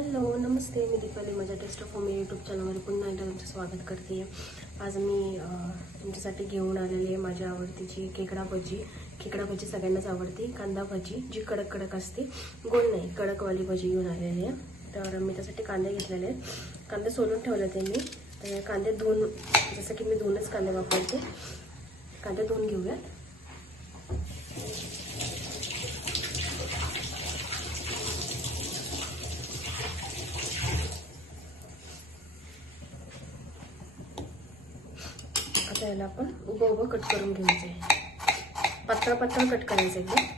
Hello नमस्ते, मी दीपाली माझ्या taste of home YouTube चॅनलवर पुन्हा एकदा तुमचं स्वागत करते. आज मी तुमच्यासाठी घेऊन आलेली आहे माझ्या आवडतीची खेकडा भजी. खेकडा भजी सगळ्यांनाच आवडते. कांदा भजी जी कडक कडक असते, गोल नाही, कडकवाली भजी घेऊन आलेली आहे. तर मी त्यासाठी कांदे घेतलेले आहेत. कांदे सोलून ठेवले ते मी. तर कांदे धुवून, जसं की मी दोनच कांदे वापरते. कांदे धुवून घेऊयात. आता याला आपण उभं उभं कट करून घ्यायचं आहे. पातळ पातळ कट करायचं एकदम.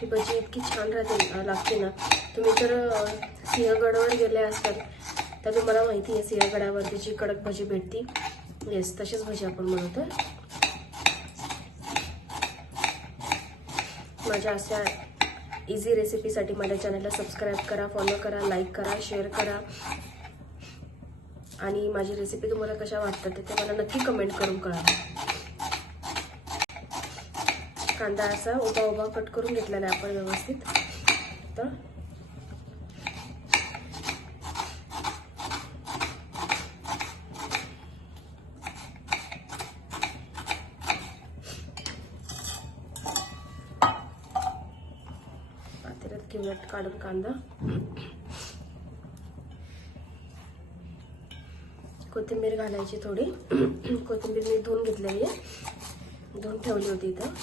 ही भजी इतकी छान लागते ना. तुम्ही जर सिंहगडावर गेले असताल तर तुम्हाला माहिती आहे सिंहगडावरती जी कडक भजी भेटती. येस, तशीच भजी आपण बनवतो. माझ्या अशा इझी रेसिपीसाठी माझ्या चॅनलला सबस्क्राईब करा, फॉलो करा, लाईक करा, शेअर करा. आणि माझी रेसिपी तुम्हाला कशा वाटतात ते मला नक्की कमेंट करून कळवा. कांदा असा उभा उभा कट करून घेतलेला आहे आपण व्यवस्थित. तर पातेल्यात घेऊयात काढून कांदा. कोथिंबीर घालायची थोडी. कोथिंबीर मी धुवून घेतलेली आहे, धुवून ठेवली होती इथं.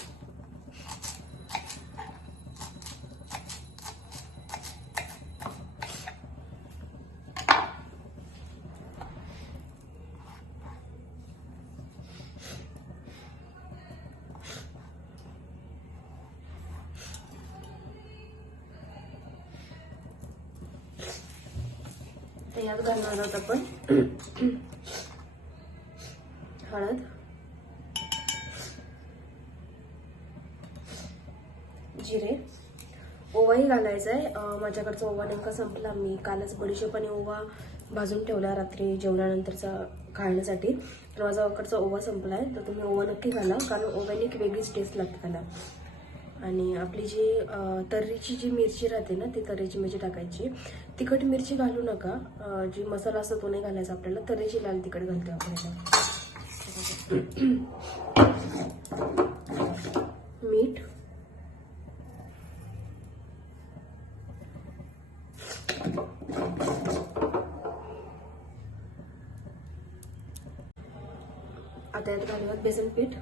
यात घालणार आहोत आपण हळद, जिरे, ओवाही घालायचा आहे. माझ्याकडचा ओवा नेमका संपला. मी कालच बडीशेप आणि ओवा भाजून ठेवला रात्री जेवणानंतरचा खाण्यासाठी. तर माझ्याकडचा ओवा संपला आहे. तर तुम्ही ओवा नक्की घाला, कारण ओव्याने एक वेगळीच टेस्ट लागते त्याला. आणि आपली जी तर्रीची जी मिरची राहते ना, ती तर्रीची मिरची टाकायची. तिखट मिरची घालू नका. जी मसाला असतो तो नाही घालायचा आपल्याला. तर्रीची लाल तिखट घालते आपण. मीठ, आता यात घालूयात बेसन पीठ.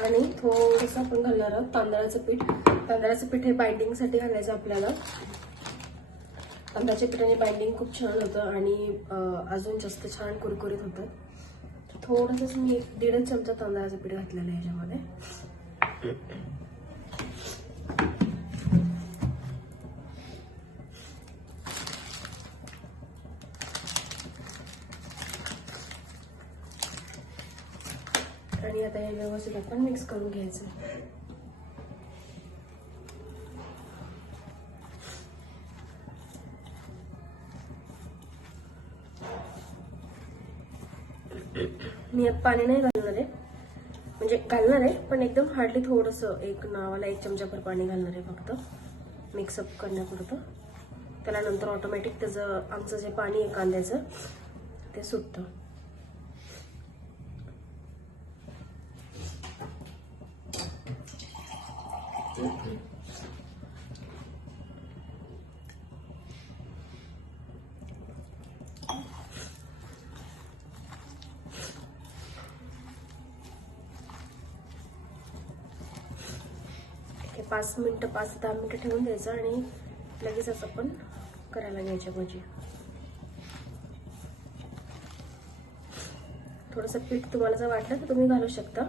आणि थोडंसं आपण घालणार आहोत तांदळाचं पीठ. तांदळाचं पीठ हे बाइंडिंगसाठी घालायचं आपल्याला. तांदळाच्या पिठाने बाइंडिंग खूप छान होतं आणि अजून जास्त छान कुरकुरीत होतं. थोडंसं मी 1.5 चमचा तांदळाचं पीठ घातलेलं आहे ह्याच्यामध्ये. आणि आता हे व्यवस्थित आपण मिक्स करून घ्यायचं. मी यात पाणी नाही घालणार आहे, म्हणजे घालणार आहे पण एकदम हार्डली थोडंसं. एक नावाला 1 चमचाभर पाणी घालणार आहे फक्त, मिक्सअप करण्यापुरतं. त्याला नंतर ऑटोमॅटिक त्याचं आमचं जे पाणी आहे कांद्याचं ते सुटतं. हे 5 मिनिटं 5 ते 10 मिनिटं ठेवून द्यायचं आणि लगेचच आपण करायला घ्यायच्या भजी. थोडंसं पीठ तुम्हाला जर वाटलं तर तुम्ही घालू शकता.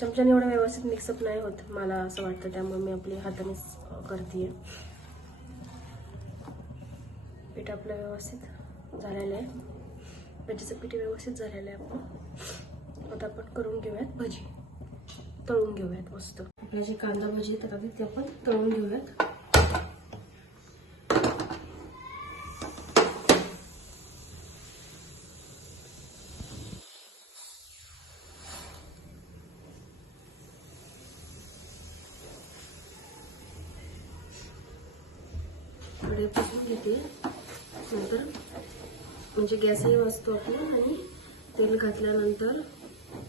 चमच्याने एवढं व्यवस्थित मिक्सअप नाही होत मला असं वाटतं, त्यामुळे मी आपली हातानेच करते. पीठ आपलं व्यवस्थित झालेलं आहे, भजीचं पीठ व्यवस्थित झालेलं आहे. आता आपण करून घेऊयात भजी, तळून घेऊयात मस्त. आपल्या जे कांदा भजी आहेत आता ते आपण तळून घेऊयात. कढई पुसून घेते, नंतर म्हणजे गॅसही वाजतो आपला आणि तेल घातल्यानंतर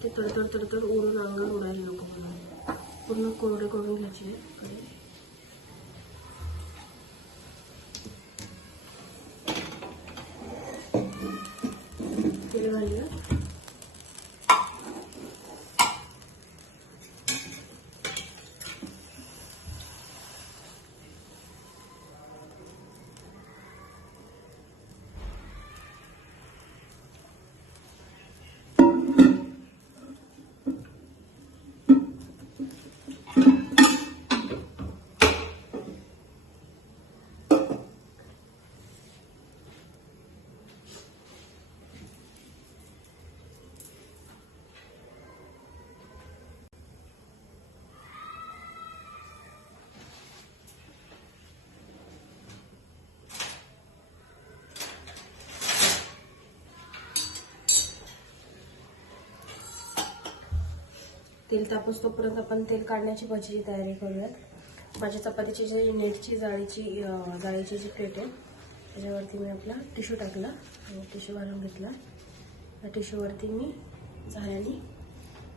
ते तडतड तडतड उडून अंगावर उडायला नको मला, पूर्ण कोरडे करून घ्यायची आहे. तेल घालूया. तेल तापस तोपर्यंत आपण तेल काढण्याची भजीची तयारी करूयात. माझ्या चपातीची जी नेटची जाळीची जी प्लेट आहे त्याच्यावरती मी आपला टिश्यू टाकला आणि टिश्यू घालून घेतला. त्या टिश्यूवरती मी झाऱ्याने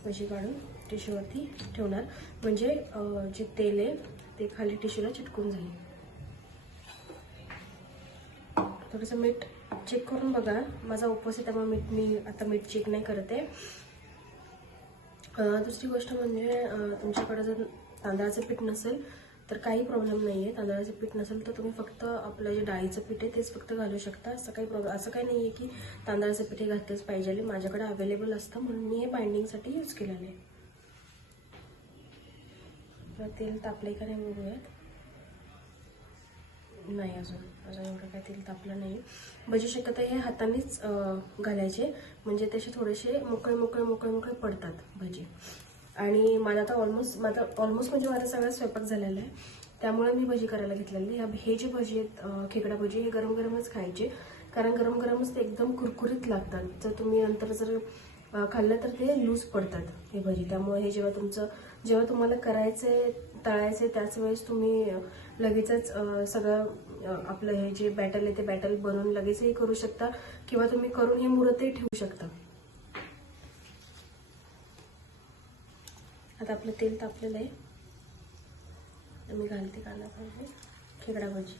भजी काढून टिश्यूवरती ठेवणार, म्हणजे जे तेल आहे ते खाली टिश्यूला चिटकून जाईल. थोडंसं मीठ चेक करून बघा, माझा उपवास आहे त्यामुळे मी आता मीठ चेक नाही करत आहे. दुसरी गोष्ट म्हणजे तुमच्याकडे जर तांदळाचं पीठ नसेल तर काही प्रॉब्लेम नाही आहे. तांदळाचं पीठ नसेल तर तुम्ही फक्त आपलं जे डाळीचं पीठ आहे तेच फक्त घालू शकता. असं काही नाही आहे की तांदळाचं पीठ हे घातलंच पाहिजे. माझ्याकडे अवेलेबल असतं म्हणून मी हे बाइंडिंगसाठी यूज केलेलं आहे. तेल तापले का नाही बघूयात. नाही, अजून एवढं काय तेल तापलं नाही. भजी शक्यतो हे हातानेच घालायचे, म्हणजे त्याचे थोडेसे मोकळे पडतात भजी. आणि माझा म्हणजे माझा सगळा स्वयंपाक झालेला आहे, त्यामुळे मी भजी करायला घेतलेली. हे जे भजी आहेत खेकडा भजी, हे गरम गरमच खायचे, कारण गरम गरमच ते एकदम कुरकुरीत लागतात. जर तुम्ही नंतर जर खाल्लं तर ते लूज पडतात हे भजी. त्यामुळे हे जेव्हा तुम्हाला करायचे तळायचे त्याच वेळेस तुम्ही लगेचच सगळं आपलं हे जे बॅटर आहे ते बॅटर बनवून लगेचही करू शकता, किंवा तुम्ही करून हे मुरतही ठेवू शकता. आता आपलं तेल तापलेलं आहे, मी घालते कांदा भाजी, खेकडा भाजी.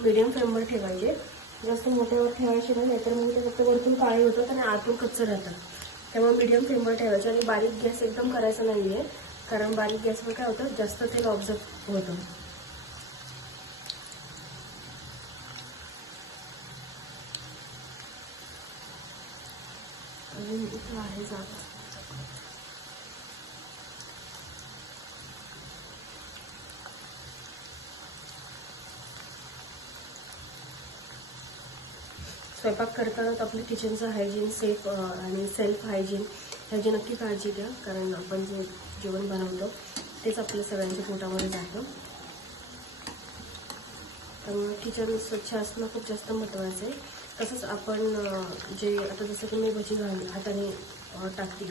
मीडियम फ्लेमवर ठेवायचे, जास्त मोठ्यावर ठेवायचे नाही तर मग ते फक्त वरतून काळे होतात आणि आतून कच्चं राहतात. त्यामुळे मीडियम फ्लेमवर ठेवायचे आणि बारीक गॅस एकदम करायचा नाहीये, कारण बारीक गॅसवर काय होतं जास्त तेल ऑब्झर्व होतं. आणि इथं आहे जागा. स्वयंपाक करताना आपल्या किचनचं हायजीन सेफ आणि सेल्फ हायजीन ह्याची नक्की काळजी घ्या, कारण आपण जे जेवण बनवतो तेच आपल्या सगळ्यांच्या पोटामध्ये जातं. त्यामुळे किचन स्वच्छ असणं खूप जास्त महत्त्वाचं आहे. तसंच आपण जे आता जसं की मी भजी हाताने टाकते,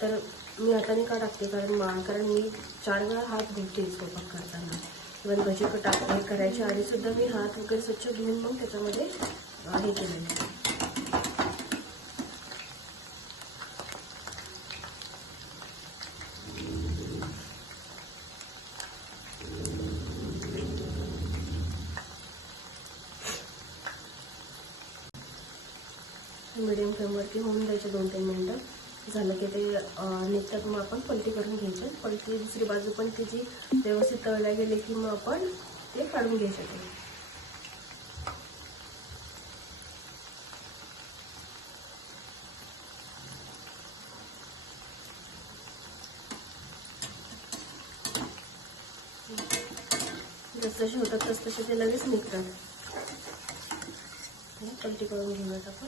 तर मी हाताने का टाकते, कारण मी 4 वेळा हात धुते स्वयंपाक करताना. इव्हन भजी करायच्या आधीसुद्धा मी हात वगैरे स्वच्छ धुवून मग त्याच्यामध्ये हे केलं. मीडियम फ्लेमवरती होऊन द्यायचे 2-3 मिनिटं. झालं की ते निघतात, मग आपण पलटी करून घ्यायचे. पलटी दुसरी बाजू पण तिची व्यवस्थित तळल्या गेले की मग आपण ते काढून घ्यायचे. जसजसे होतात तसतसे ते लगेच निघतात. पलटी करून घेऊयात आपण.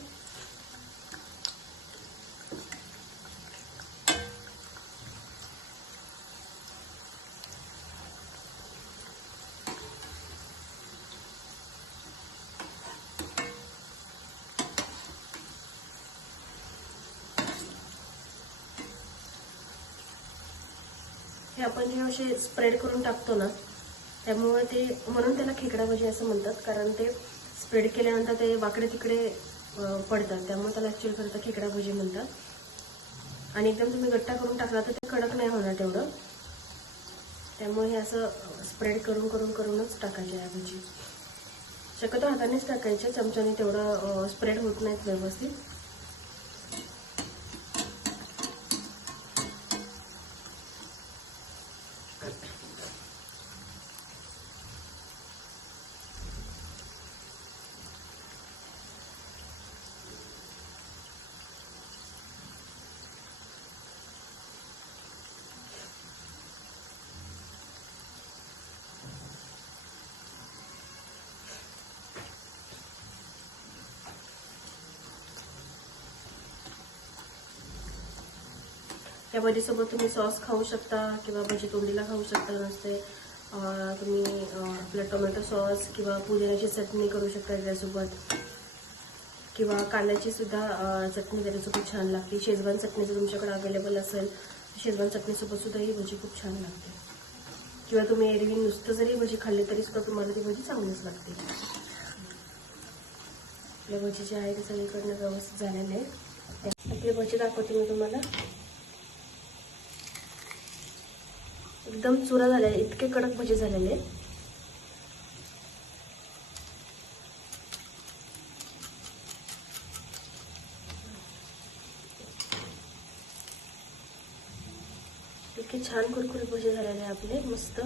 हे आपण जे असे स्प्रेड करून टाकतो ना, त्यामुळे ते म्हणून त्याला खेकडा भजी असं म्हणतात, कारण ते स्प्रेड केल्यानंतर ते वाकडे तिकडे पडतात, त्यामुळे त्याला ॲक्च्युअली खरं तर खेकडा भजी म्हणतात. आणि एकदम तुम्ही गट्टा करून टाकला तर ते कडक नाही होणार तेवढं, त्यामुळे हे असं स्प्रेड करूनच टाकायचे या भजी. शक्यतो हातानेच टाकायचे, चमच्याने तेवढं स्प्रेड होत नाहीत व्यवस्थित. या भजीसोबत तुम्ही सॉस खाऊ शकता किंवा भजी तोंडीला खाऊ शकता. नसते तुम्ही आपला टोमॅटो सॉस किंवा पुदिन्याची चटणी करू शकता त्याच्यासोबत, किंवा कांद्याची सुद्धा चटणी त्याच्यासोबत छान लागते. शेजवान चटणी जर तुमच्याकडे अवेलेबल असेल, शेजवान चटणीसोबत सुद्धा ही भजी खूप छान लागते. किंवा तुम्ही एरवी नुसतं जरी भजी खाल्ली तरी सुद्धा तुम्हाला ती भजी चांगलीच लागते. आपल्या भजी जे आहे ते सगळीकडनं व्यवस्थित झालेलं आहे. आपली भजी दाखवते मी तुम्हाला. एकदम चुरा झालेला, इतके कडक भजी झालेले. इतके छान कुरकुरीत भजी झालेले आपले, मस्त.